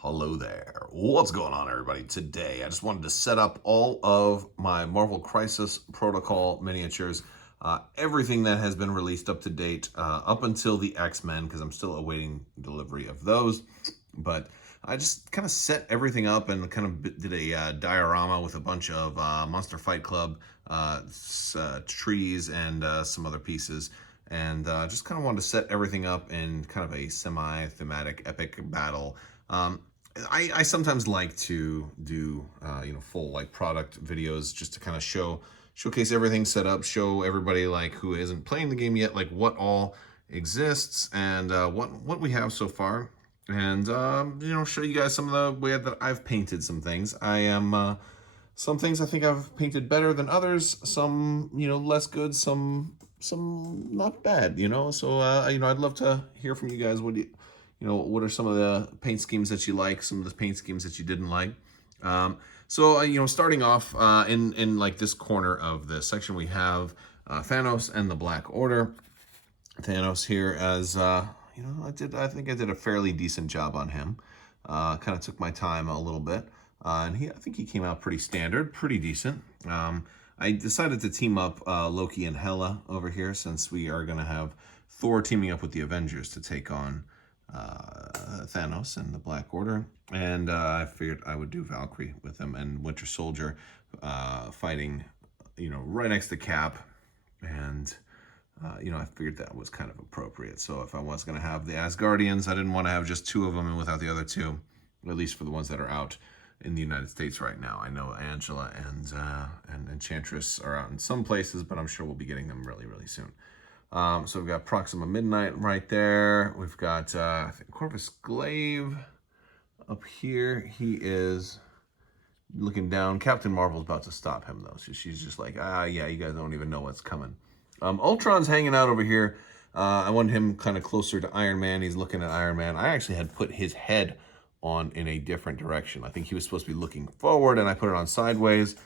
Hello there. What's going on, everybody? Today, I just wanted to set up all of my Marvel Crisis Protocol miniatures, everything that has been released up to date, up until the X-Men, because I'm still awaiting delivery of those. But I just kind of set everything up and kind of did a diorama with a bunch of Monster Fight Club trees and some other pieces. And just kind of wanted to set everything up in kind of a semi-thematic epic battle. I sometimes like to do full like product videos just to kind of showcase everything set up, show everybody like who isn't playing the game yet, like what all exists and what we have so far, and show you guys some of the way that I've painted some things. Some things I think I've painted better than others, some less good, some not bad, so I'd love to hear from you guys. What are some of the paint schemes that you like, some of the paint schemes that you didn't like? Starting off in like this corner of the section, we have Thanos and the Black Order. Thanos here as, I think I did a fairly decent job on him. Kind of took my time a little bit. I think he came out pretty standard, pretty decent. I decided to team up Loki and Hela over here, since we are going to have Thor teaming up with the Avengers to take on Thanos and the Black Order, and I figured I would do Valkyrie with them and Winter Soldier fighting, right next to Cap, and I figured that was kind of appropriate. So if I was going to have the Asgardians, I didn't want to have just two of them and without the other two, at least for the ones that are out in the United States right now. I know Angela and Enchantress are out in some places, but I'm sure we'll be getting them really, really soon. So we've got Proxima Midnight right there. We've got I think Corvus Glaive up here. He is looking down. Captain Marvel's about to stop him, though. So she's just like, yeah, you guys don't even know what's coming. Ultron's hanging out over here. I wanted him kind of closer to Iron Man. He's looking at Iron Man. I actually had put his head on in a different direction. I think he was supposed to be looking forward, and I put it on sideways.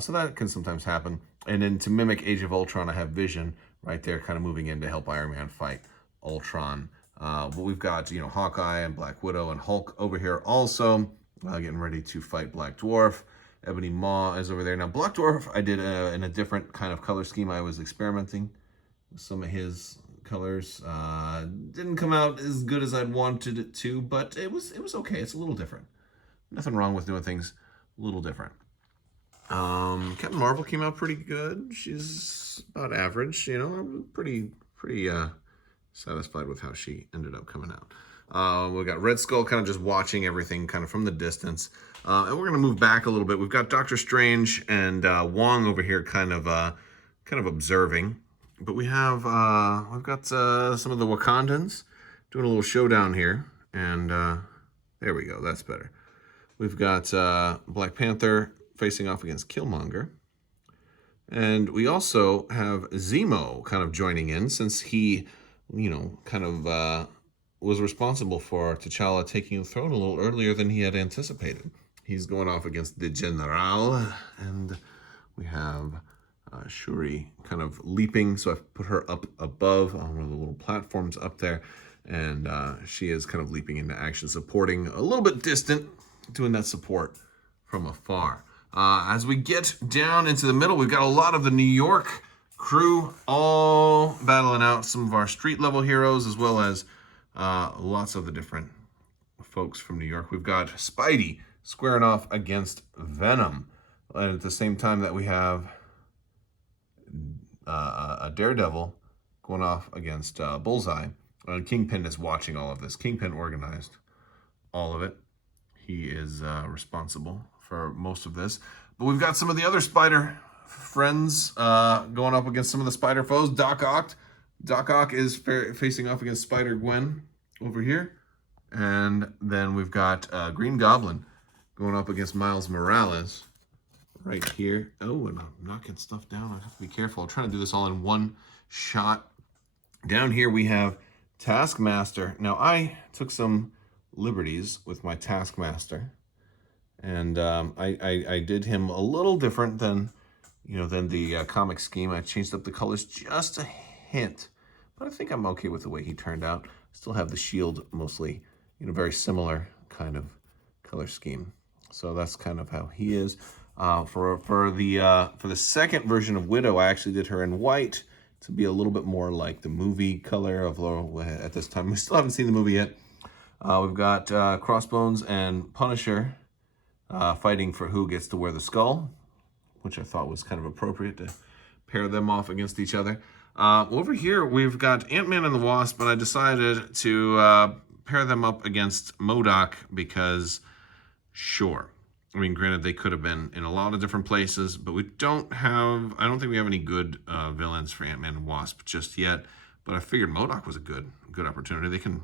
So that can sometimes happen. And then to mimic Age of Ultron, I have Vision right there kind of moving in to help Iron Man fight Ultron. But we've got, Hawkeye and Black Widow and Hulk over here also, getting ready to fight Black Dwarf. Ebony Maw is over there. Now, Black Dwarf, I did in a different kind of color scheme. I was experimenting with some of his colors. Didn't come out as good as I'd wanted it to, but it was okay. It's a little different. Nothing wrong with doing things a little different. Captain Marvel came out pretty good. She's about average, I'm pretty satisfied with how she ended up coming out. We got Red Skull kind of just watching everything kind of from the distance. And we're going to move back a little bit. We've got Doctor Strange and Wong over here kind of observing. But we've got some of the Wakandans doing a little showdown here. And there we go. That's better. We've got Black Panther facing off against Killmonger. And we also have Zemo kind of joining in, since he, was responsible for T'Challa taking the throne a little earlier than he had anticipated. He's going off against the General, and we have Shuri kind of leaping. So I've put her up above on one of the little platforms up there, and she is kind of leaping into action, supporting a little bit distant, doing that support from afar. As we get down into the middle, we've got a lot of the New York crew all battling out some of our street level heroes, as well as lots of the different folks from New York. We've got Spidey squaring off against Venom, and at the same time that we have a Daredevil going off against Bullseye. And Kingpin is watching all of this. Kingpin organized all of it. He is responsible for most of this. But we've got some of the other Spider friends going up against some of the Spider foes. Doc Ock. Doc Ock is facing off against Spider-Gwen over here. And then we've got Green Goblin going up against Miles Morales right here. Oh, and I'm knocking stuff down. I have to be careful. I'm trying to do this all in one shot. Down here we have Taskmaster. Now, I took some liberties with my Taskmaster. And I did him a little different than the comic scheme. I changed up the colors just a hint, but I think I'm okay with the way he turned out. Still have the shield mostly, very similar kind of color scheme. So that's kind of how he is. For the second version of Widow, I actually did her in white to be a little bit more like the movie color of at this time. We still haven't seen the movie yet. We've got Crossbones and Punisher fighting for who gets to wear the skull, which I thought was kind of appropriate to pair them off against each other. Over here, we've got Ant-Man and the Wasp, but I decided to pair them up against MODOK because, sure. I mean, granted, they could have been in a lot of different places, but I don't think we have any good villains for Ant-Man and Wasp just yet. But I figured MODOK was a good opportunity. They can,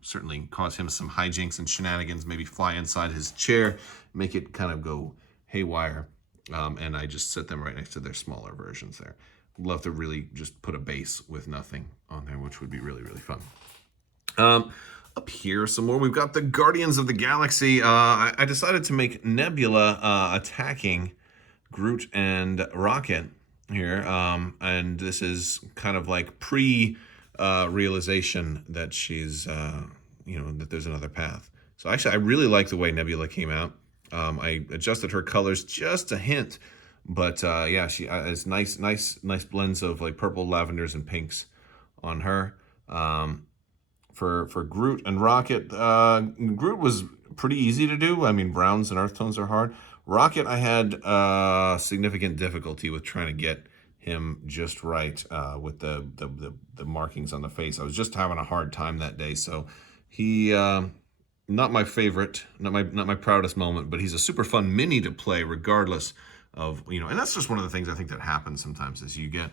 certainly cause him some hijinks and shenanigans, maybe fly inside his chair, make it kind of go haywire. And I just set them right next to their smaller versions there. I'd love to really just put a base with nothing on there, which would be really, really fun. Up here some more, we've got the Guardians of the Galaxy. I decided to make Nebula attacking Groot and Rocket here. And this is kind of like pre-realization that she's, that there's another path. So actually, I really like the way Nebula came out. I adjusted her colors just a hint. But yeah, she has nice blends of like purple, lavenders, and pinks on her. For Groot and Rocket, Groot was pretty easy to do. I mean, browns and earth tones are hard. Rocket, I had significant difficulty with trying to get him just right with the markings on the face. I was just having a hard time that day. So he, not my favorite, not my proudest moment, but he's a super fun mini to play regardless of, and that's just one of the things I think that happens sometimes is you get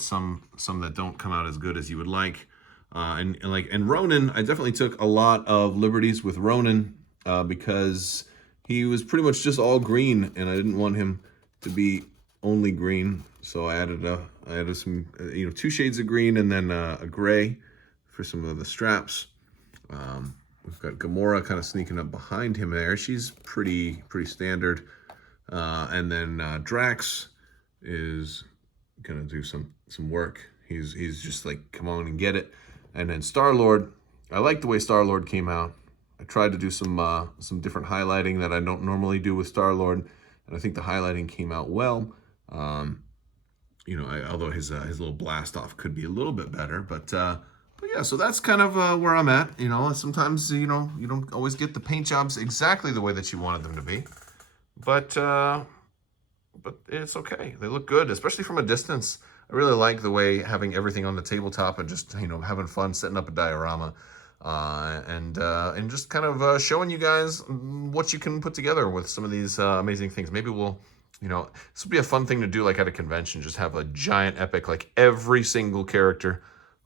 some that don't come out as good as you would like. And Ronan, I definitely took a lot of liberties with Ronan because he was pretty much just all green, and I didn't want him to be only green. So I added some 2 shades of green and then a gray for some of the straps. We've got Gamora kind of sneaking up behind him there. She's pretty standard. And then Drax is gonna do some work. He's just like, come on and get it. And then Star-Lord, I like the way Star-Lord came out. I tried to do some different highlighting that I don't normally do with Star-Lord, and I think the highlighting came out well. Although his little blast off could be a little bit better, but yeah. So that's kind of where I'm at. Sometimes you don't always get the paint jobs exactly the way that you wanted them to be, but it's okay. They look good, especially from a distance. I really like the way having everything on the tabletop and just, having fun setting up a diorama and just kind of showing you guys what you can put together with some of these amazing things. Maybe we'll, this would be a fun thing to do like at a convention, just have a giant epic, like every single character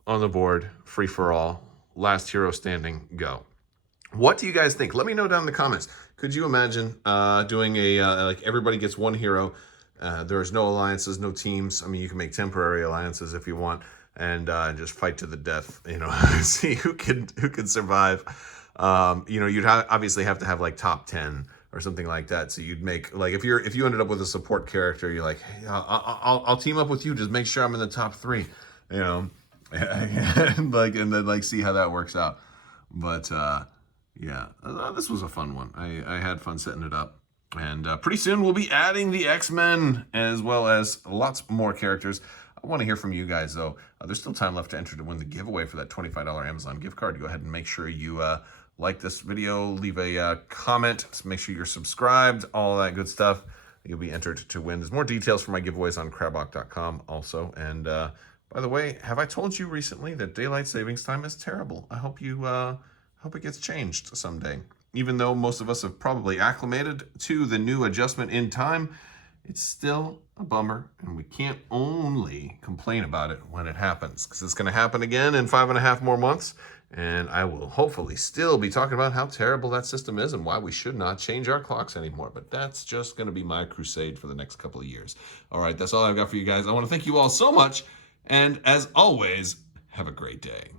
on the board, free for all, last hero standing, go. What do you guys think? Let me know down in the comments. Could you imagine doing a, like everybody gets one hero? There's no alliances, no teams. I mean, you can make temporary alliances if you want, and just fight to the death. See who can survive. You'd obviously have to have like top 10 or something like that. So you'd make like if you ended up with a support character, you're like, hey, I'll team up with you. Just make sure I'm in the top 3. and then see how that works out. But yeah, this was a fun one. I had fun setting it up. And pretty soon we'll be adding the X-Men as well as lots more characters. I want to hear from you guys, though. There's still time left to enter to win the giveaway for that $25 Amazon gift card. Go ahead and make sure you like this video, leave a comment, make sure you're subscribed, all that good stuff. You'll be entered to win. There's more details for my giveaways on Crabbok.com also. And by the way, have I told you recently that daylight savings time is terrible? I hope it gets changed someday. Even though most of us have probably acclimated to the new adjustment in time, it's still a bummer, and we can't only complain about it when it happens, because it's going to happen again in 5.5 more months, and I will hopefully still be talking about how terrible that system is and why we should not change our clocks anymore. But that's just going to be my crusade for the next couple of years. All right, that's all I've got for you guys. I want to thank you all so much, and as always, have a great day.